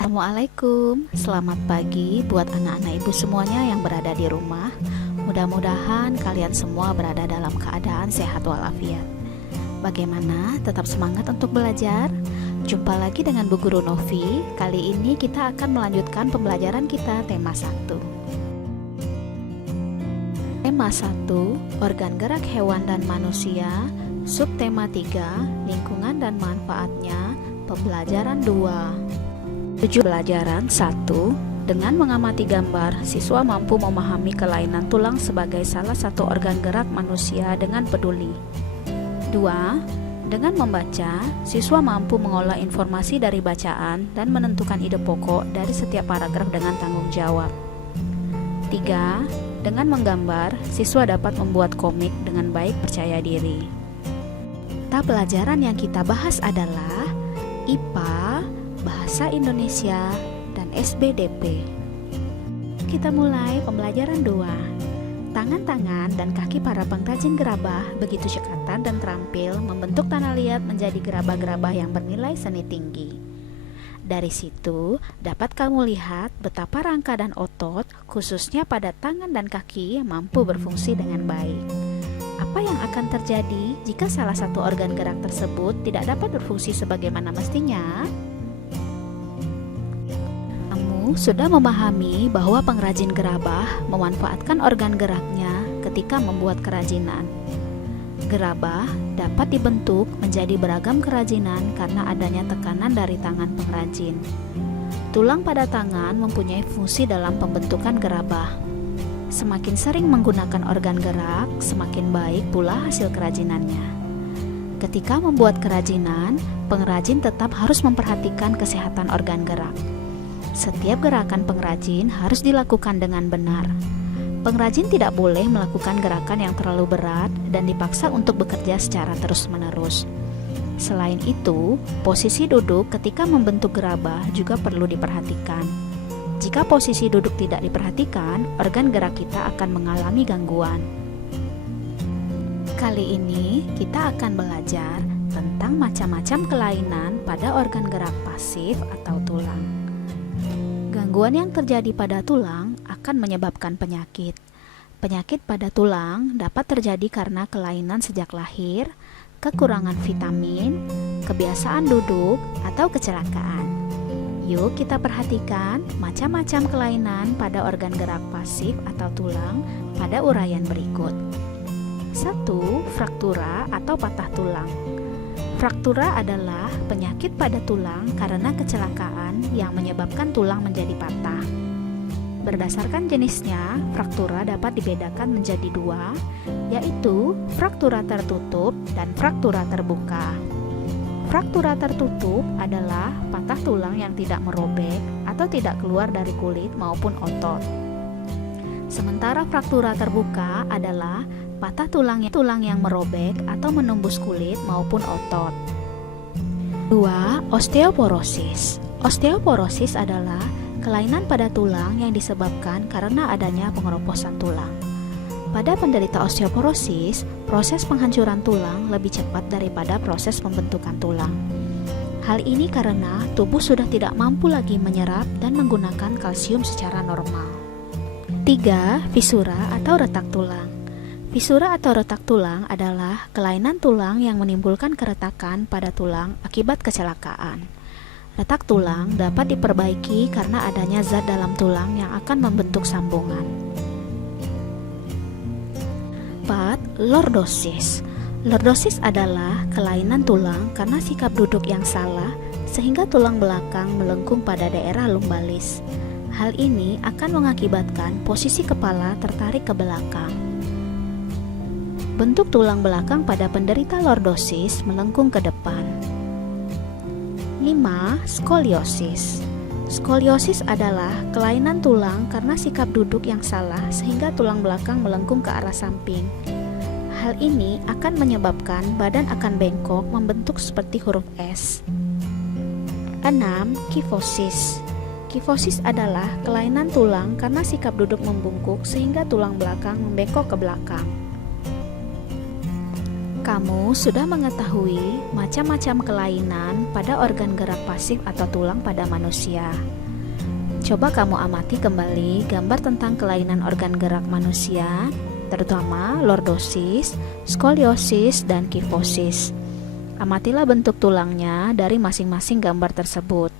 Assalamualaikum, selamat pagi buat anak-anak ibu semuanya yang berada di rumah. Mudah-mudahan kalian semua berada dalam keadaan sehat walafiat. Bagaimana? Tetap semangat untuk belajar? Jumpa lagi dengan Bu Guru Novi. Kali ini kita akan melanjutkan pembelajaran kita tema 1. Tema 1, organ gerak hewan dan manusia. Subtema 3, lingkungan dan manfaatnya. Pembelajaran 2. Pelajaran 1. Dengan mengamati gambar, siswa mampu memahami kelainan tulang sebagai salah satu organ gerak manusia dengan peduli. 2. Dengan membaca, siswa mampu mengolah informasi dari bacaan dan menentukan ide pokok dari setiap paragraf dengan tanggung jawab. 3. Dengan menggambar, siswa dapat membuat komik dengan baik percaya diri. Pelajaran yang kita bahas adalah IPA, Bahasa Indonesia, dan SBDP. Kita mulai pembelajaran 2. Tangan-tangan dan kaki para pengrajin gerabah begitu cekatan dan terampil membentuk tanah liat menjadi gerabah-gerabah yang bernilai seni tinggi. Dari situ dapat kamu lihat betapa rangka dan otot, khususnya pada tangan dan kaki, mampu berfungsi dengan baik. Apa yang akan terjadi jika salah satu organ gerak tersebut tidak dapat berfungsi sebagaimana mestinya? Sudah memahami bahwa pengrajin gerabah memanfaatkan organ geraknya ketika membuat kerajinan. Gerabah dapat dibentuk menjadi beragam kerajinan karena adanya tekanan dari tangan pengrajin. Tulang pada tangan mempunyai fungsi dalam pembentukan gerabah. Semakin sering menggunakan organ gerak, semakin baik pula hasil kerajinannya. Ketika membuat kerajinan, pengrajin tetap harus memperhatikan kesehatan organ gerak. Setiap gerakan pengrajin harus dilakukan dengan benar. Pengrajin tidak boleh melakukan gerakan yang terlalu berat dan dipaksa untuk bekerja secara terus-menerus. Selain itu, posisi duduk ketika membentuk gerabah juga perlu diperhatikan. Jika posisi duduk tidak diperhatikan, organ gerak kita akan mengalami gangguan. Kali ini kita akan belajar tentang macam-macam kelainan pada organ gerak pasif atau tulang. Gangguan yang terjadi pada tulang akan menyebabkan penyakit. Penyakit pada tulang dapat terjadi karena kelainan sejak lahir, kekurangan vitamin, kebiasaan duduk, atau kecelakaan. Yuk kita perhatikan macam-macam kelainan pada organ gerak pasif atau tulang pada uraian berikut. 1. Fraktura atau patah tulang. Fraktura adalah penyakit pada tulang karena kecelakaan yang menyebabkan tulang menjadi patah. Berdasarkan jenisnya, fraktura dapat dibedakan menjadi 2, yaitu fraktura tertutup dan fraktura terbuka. Fraktura tertutup adalah patah tulang yang tidak merobek atau tidak keluar dari kulit maupun otot. Sementara fraktura terbuka adalah patah tulang yang merobek atau menembus kulit maupun otot. 2. Osteoporosis. Osteoporosis adalah kelainan pada tulang yang disebabkan karena adanya pengeroposan tulang. Pada penderita osteoporosis, proses penghancuran tulang lebih cepat daripada proses pembentukan tulang. Hal ini karena tubuh sudah tidak mampu lagi menyerap dan menggunakan kalsium secara normal. 3. Fisura atau retak tulang. Fisura atau retak tulang adalah kelainan tulang yang menimbulkan keretakan pada tulang akibat kecelakaan. Retak tulang dapat diperbaiki karena adanya zat dalam tulang yang akan membentuk sambungan. 4. Lordosis. Lordosis adalah kelainan tulang karena sikap duduk yang salah sehingga tulang belakang melengkung pada daerah lumbalis. Hal ini akan mengakibatkan posisi kepala tertarik ke belakang. Bentuk tulang belakang pada penderita lordosis melengkung ke depan. 5. Skoliosis. Skoliosis adalah kelainan tulang karena sikap duduk yang salah sehingga tulang belakang melengkung ke arah samping. Hal ini akan menyebabkan badan akan bengkok membentuk seperti huruf S. 6. Kifosis. Kifosis adalah kelainan tulang karena sikap duduk membungkuk sehingga tulang belakang membengkok ke belakang. Kamu sudah mengetahui macam-macam kelainan pada organ gerak pasif atau tulang pada manusia. Coba kamu amati kembali gambar tentang kelainan organ gerak manusia, terutama lordosis, skoliosis, dan kifosis. Amatilah bentuk tulangnya dari masing-masing gambar tersebut.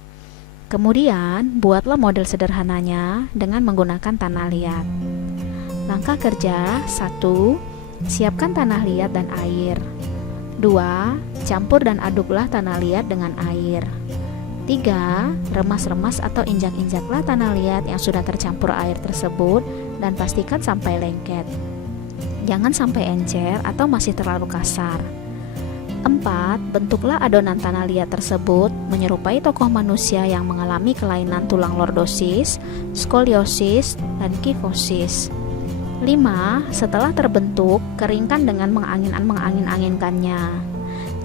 Kemudian, buatlah model sederhananya dengan menggunakan tanah liat. Langkah kerja 1. Siapkan tanah liat dan air. 2. Campur dan aduklah tanah liat dengan air. 3. Remas-remas atau injak-injaklah tanah liat yang sudah tercampur air tersebut dan pastikan sampai lengket. Jangan sampai encer atau masih terlalu kasar. 4. Bentuklah adonan tanah liat tersebut menyerupai tokoh manusia yang mengalami kelainan tulang lordosis, skoliosis, dan kifosis. 5. Setelah terbentuk, keringkan dengan mengangin-anginkannya.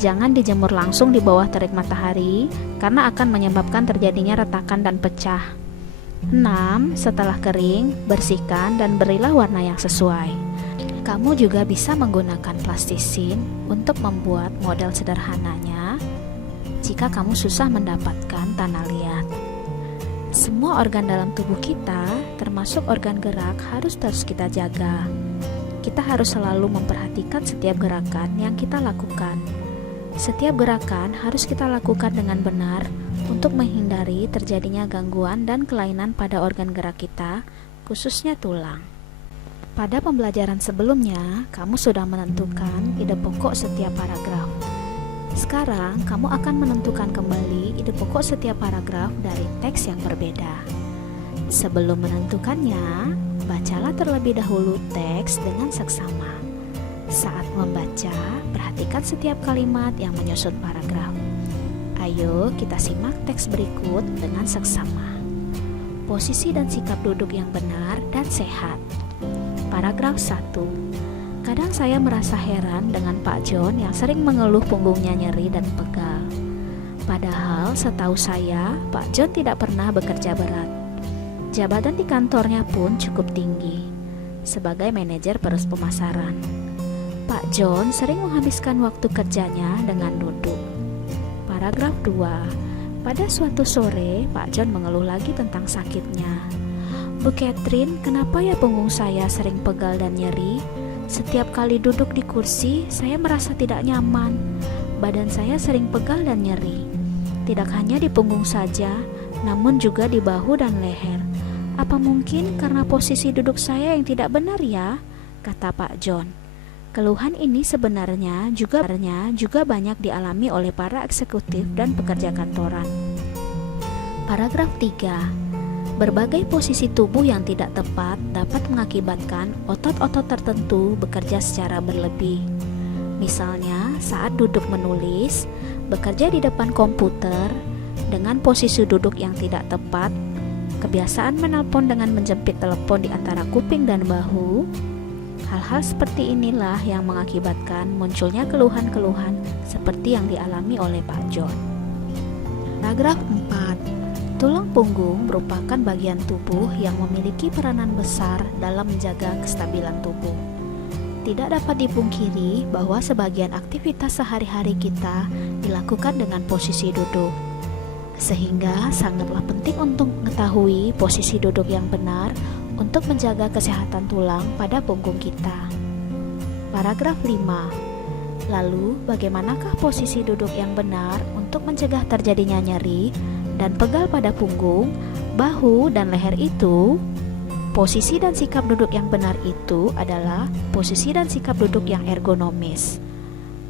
Jangan dijemur langsung di bawah terik matahari karena akan menyebabkan terjadinya retakan dan pecah. 6. Setelah kering, bersihkan dan berilah warna yang sesuai. Kamu juga bisa menggunakan plastisin untuk membuat model sederhananya jika kamu susah mendapatkan tanah liat. Semua organ dalam tubuh kita, termasuk organ gerak, harus terus kita jaga. Kita harus selalu memperhatikan setiap gerakan yang kita lakukan. Setiap gerakan harus kita lakukan dengan benar untuk menghindari terjadinya gangguan dan kelainan pada organ gerak kita, khususnya tulang. Pada pembelajaran sebelumnya, kamu sudah menentukan ide pokok setiap paragraf. Sekarang, kamu akan menentukan kembali ide pokok setiap paragraf dari teks yang berbeda. Sebelum menentukannya, bacalah terlebih dahulu teks dengan seksama. Saat membaca, perhatikan setiap kalimat yang menyusun paragraf. Ayo kita simak teks berikut dengan seksama. Posisi dan sikap duduk yang benar dan sehat. Paragraf 1. Kadang saya merasa heran dengan Pak John yang sering mengeluh punggungnya nyeri dan pegal. Padahal setahu saya, Pak John tidak pernah bekerja berat. Jabatan di kantornya pun cukup tinggi, sebagai manajer perus pemasaran. Pak John sering menghabiskan waktu kerjanya dengan duduk. Paragraf 2. Pada suatu sore, Pak John mengeluh lagi tentang sakitnya. Bu Catherine, kenapa ya punggung saya sering pegal dan nyeri? Setiap kali duduk di kursi, saya merasa tidak nyaman. Badan saya sering pegal dan nyeri. Tidak hanya di punggung saja, namun juga di bahu dan leher. Apa mungkin karena posisi duduk saya yang tidak benar ya? Kata Pak John. Keluhan ini sebenarnya juga banyak dialami oleh para eksekutif dan pekerja kantoran. Paragraf 3. Berbagai posisi tubuh yang tidak tepat dapat mengakibatkan otot-otot tertentu bekerja secara berlebih. Misalnya, saat duduk menulis, bekerja di depan komputer, dengan posisi duduk yang tidak tepat, kebiasaan menelpon dengan menjepit telepon di antara kuping dan bahu. Hal-hal seperti inilah yang mengakibatkan munculnya keluhan-keluhan seperti yang dialami oleh Pak John. Paragraf 4. Tulang punggung merupakan bagian tubuh yang memiliki peranan besar dalam menjaga kestabilan tubuh. Tidak dapat dipungkiri bahwa sebagian aktivitas sehari-hari kita dilakukan dengan posisi duduk. Sehingga sangatlah penting untuk mengetahui posisi duduk yang benar untuk menjaga kesehatan tulang pada punggung kita. Paragraf 5. Lalu, bagaimanakah posisi duduk yang benar untuk mencegah terjadinya nyeri dan pegal pada punggung, bahu, dan leher itu? Posisi dan sikap duduk yang benar itu adalah posisi dan sikap duduk yang ergonomis.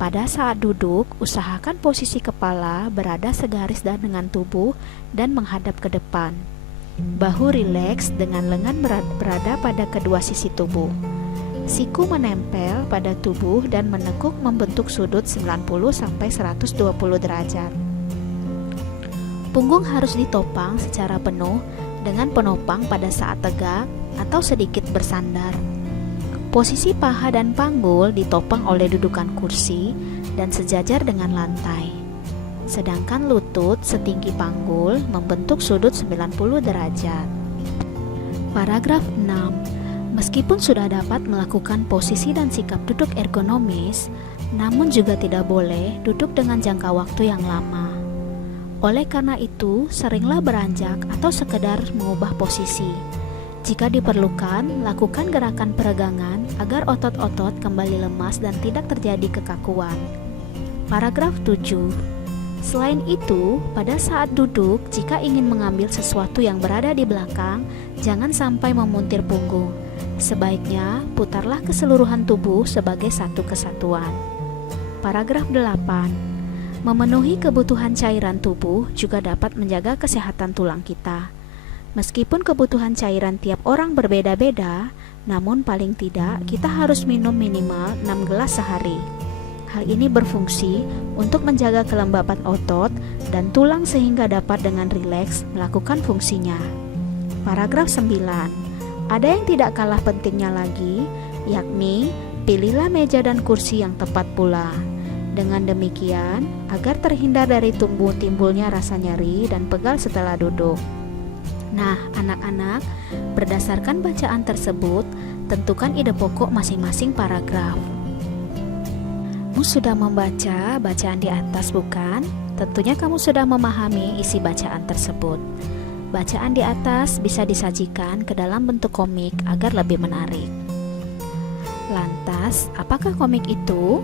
Pada saat duduk, usahakan posisi kepala berada segaris dengan tubuh dan menghadap ke depan. Bahu rileks dengan lengan berada pada kedua sisi tubuh. Siku menempel pada tubuh dan menekuk membentuk sudut 90-120 derajat. Punggung harus ditopang secara penuh dengan penopang pada saat tegak atau sedikit bersandar. Posisi paha dan panggul ditopang oleh dudukan kursi dan sejajar dengan lantai. Sedangkan lutut setinggi panggul membentuk sudut 90 derajat. Paragraf 6. Meskipun sudah dapat melakukan posisi dan sikap duduk ergonomis, Namun juga tidak boleh duduk dengan jangka waktu yang lama. Oleh karena itu, seringlah beranjak atau sekedar mengubah posisi. Jika diperlukan, lakukan gerakan peregangan agar otot-otot kembali lemas dan tidak terjadi kekakuan. Paragraf 7. Selain itu, pada saat duduk, jika ingin mengambil sesuatu yang berada di belakang, jangan sampai memuntir punggung. Sebaiknya, putarlah keseluruhan tubuh sebagai satu kesatuan. Paragraf 8. Memenuhi kebutuhan cairan tubuh juga dapat menjaga kesehatan tulang kita. Meskipun kebutuhan cairan tiap orang berbeda-beda, namun paling tidak kita harus minum minimal 6 gelas sehari. Hal ini berfungsi untuk menjaga kelembapan otot dan tulang sehingga dapat dengan rileks melakukan fungsinya. Paragraf 9. Ada yang tidak kalah pentingnya lagi, yakni pilihlah meja dan kursi yang tepat pula. Dengan demikian, agar terhindar dari timbulnya rasa nyeri dan pegal setelah duduk. Nah, anak-anak, berdasarkan bacaan tersebut, tentukan ide pokok masing-masing paragraf. Kamu sudah membaca bacaan di atas, bukan? Tentunya kamu sudah memahami isi bacaan tersebut. Bacaan di atas bisa disajikan ke dalam bentuk komik agar lebih menarik. Lantas, apakah komik itu?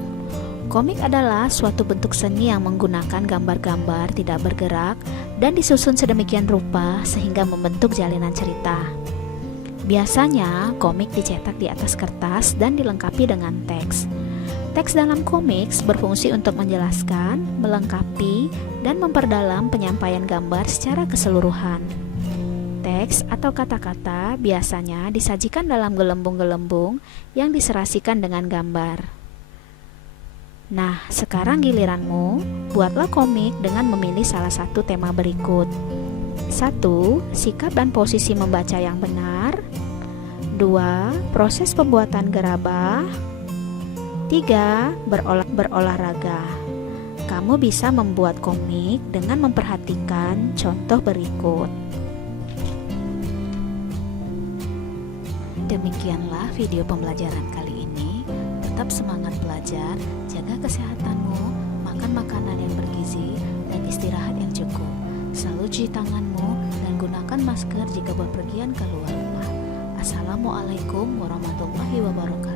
Komik adalah suatu bentuk seni yang menggunakan gambar-gambar tidak bergerak dan disusun sedemikian rupa sehingga membentuk jalinan cerita. Biasanya, komik dicetak di atas kertas dan dilengkapi dengan teks. Teks dalam komik berfungsi untuk menjelaskan, melengkapi, dan memperdalam penyampaian gambar secara keseluruhan. Teks atau kata-kata biasanya disajikan dalam gelembung-gelembung yang diserasikan dengan gambar. Nah, sekarang giliranmu, buatlah komik dengan memilih salah satu tema berikut. 1. Sikap dan posisi membaca yang benar. 2. Proses pembuatan gerabah. 3. Berolahraga. Kamu bisa membuat komik dengan memperhatikan contoh berikut. Demikianlah video pembelajaran kali ini. Tetap semangat belajar, jaga kesehatanmu, makan makanan yang bergizi, dan istirahat yang cukup. Selalu cuci tanganmu dan gunakan masker jika bepergian keluar rumah. Assalamualaikum warahmatullahi wabarakatuh.